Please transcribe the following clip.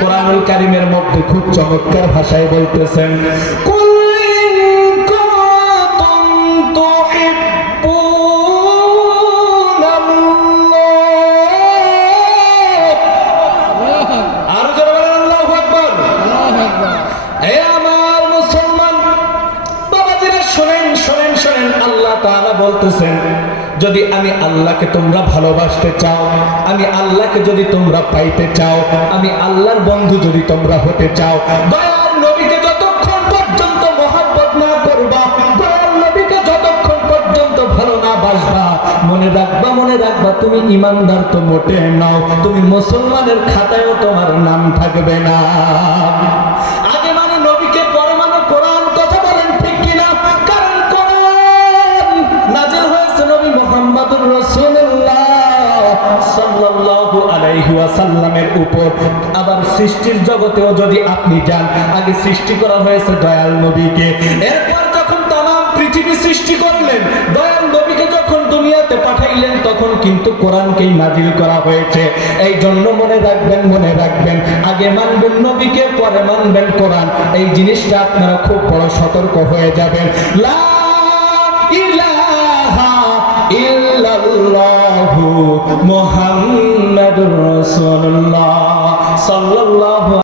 কোরআনুল কারীমের মধ্যে খুব চমৎকার ভাষায় বলতেছেন, বলতেছেন যদি আমি আল্লাহকে তোমরা ভালোবাসতে চাও, আমি আল্লাহকে যদি তোমরা পাইতে চাও, আমি আল্লাহর বন্ধু যদি তোমরা হতে চাও, দয়াল নবীকে যতক্ষণ পর্যন্ত মহব্বত না করবা, দয়াল নবীকে যতক্ষণ পর্যন্ত ভালো না বাসবা, মনে রাখবা তুমি ইমানদার তো মোটে নাও, তুমি মুসলমানের খাতায়ও তোমার নাম থাকবে না। আগে মানে নবীকে, পরে মানে কোরআন। কথা বলেন ঠিক কিনা? কারণ কোরআন নাযিল হয়েছে নবী মুহাম্মদুর রাসূলুল্লাহ সাল্লাল্লাহু আলাইহি ওয়াসাল্লামের উপর। আবার সৃষ্টির জগতেও যদি আপনি যান, আগে সৃষ্টি করা হয়েছে দয়াল নবীকে, এরপর যখন তামাম পৃথিবী সৃষ্টি করলেন, দয়াল নবীকে যখন দুনিয়াতে পাঠাইলেন, তখন কিন্তু কোরআনকেই নাযিল করা হয়েছে। এই জন্য মনে রাখবেন আগে মানবেন নবীকে, পরে মানবেন কোরআন। এই জিনিসটা আপনারা খুব বড় সতর্ক হয়ে যাবেন। লা ইলাহা ইল্লাল্লাহু মুহাম্মাদুর রাসূলুল্লাহ সাল্লাল্লাহু